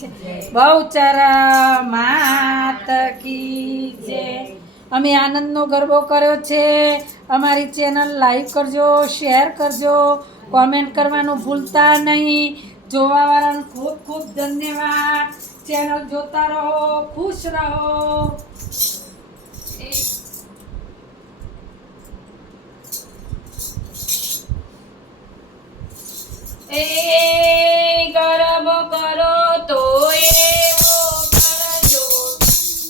જય, બહુચરા માત કી જય। અમે આનંદનો ગરબો કર્યો છે। અમારી ચેનલ લાઈક કરજો, શેર કરજો, કોમેન્ટ કરવાનું ભૂલતા નહીં। જોવાવાળાને ખૂબ ખૂબ ધન્યવાદ। ચેનલ જોતા રહો, ખુશ રહો। એ ગરબો કરો તો એવો કરજો,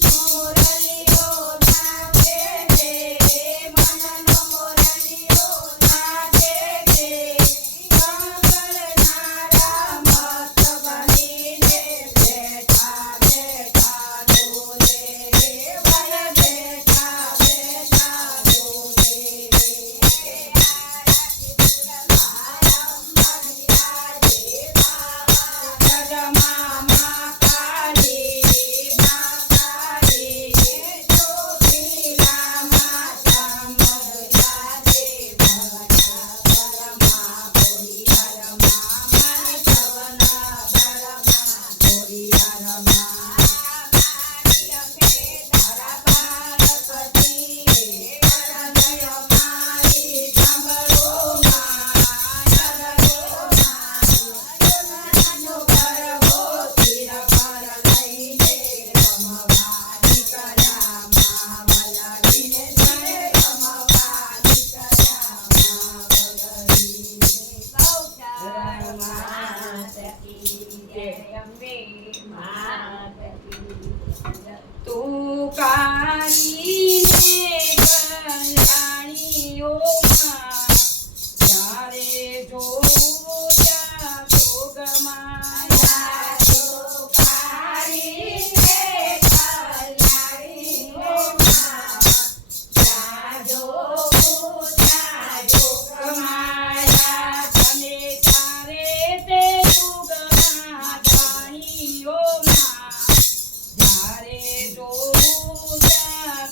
મોરલીઓ નાચે છે, મનનો મોરલીઓ નાચે છે, કંગલનારા મસ્ત બનીને બેઠા બેઠા ડોલે રે, બન બેઠા બેઠા ડોલે તું કાળીને કલ્યાણીઓમાં જ્યારે જોઉં ત્યાં ભોગમાં કાળીને કલ્યાણીઓમાં ત્યાં જોઉં ત્યાં ભોગમાં તને તારે તે ભોગમાં જાણીઓમાં જ્યારે જોઉં ત્યાં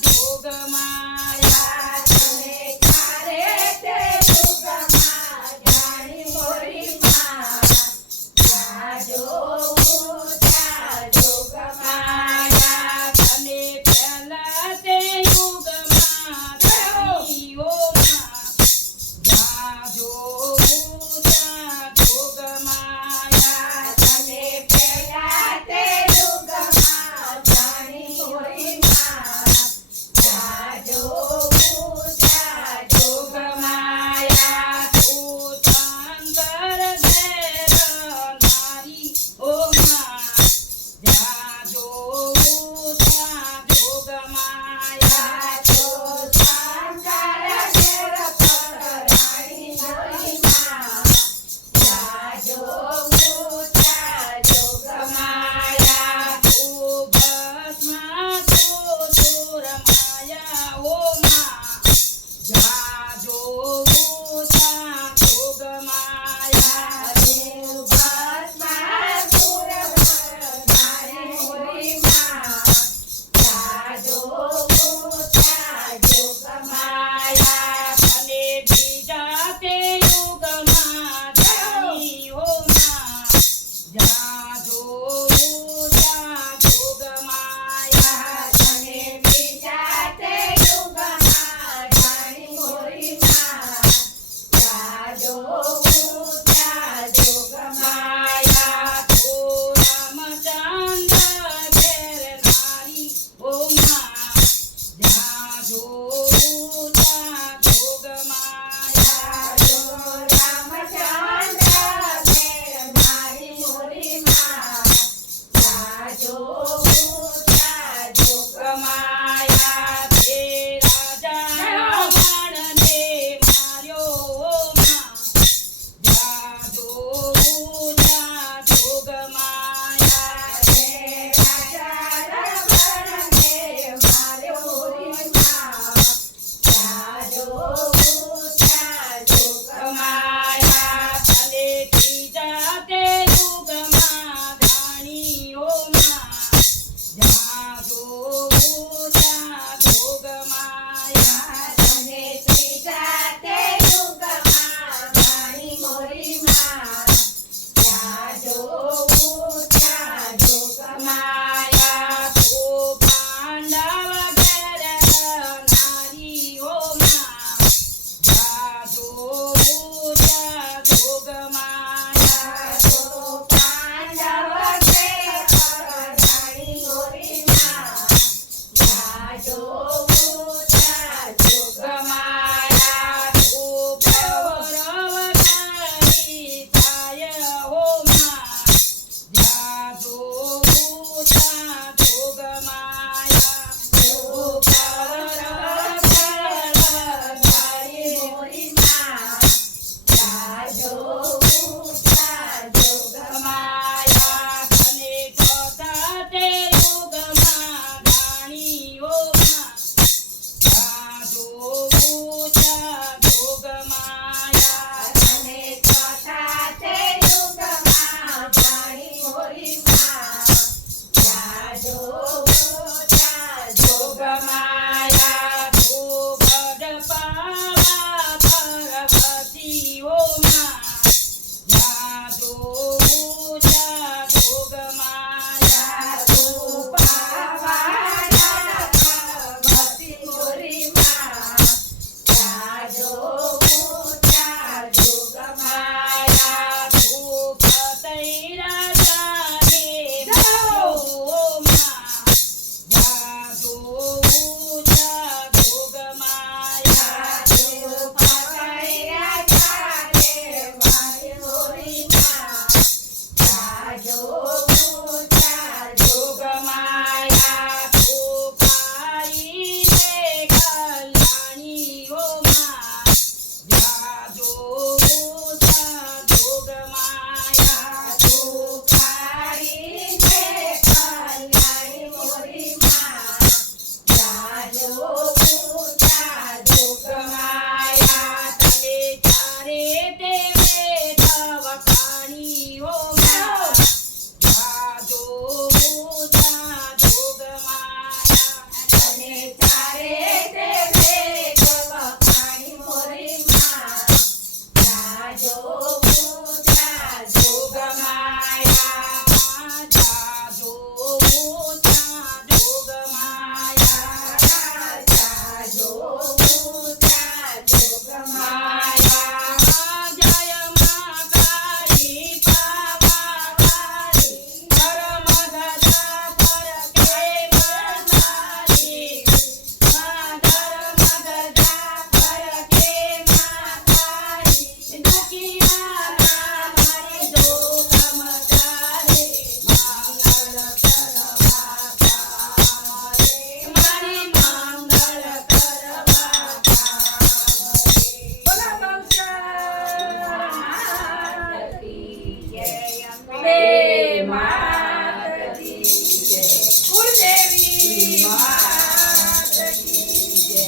અંબે માત કી જય, કુળદેવી માત કી જય,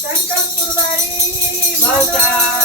સંકલ્પ પુરવારી બહુચર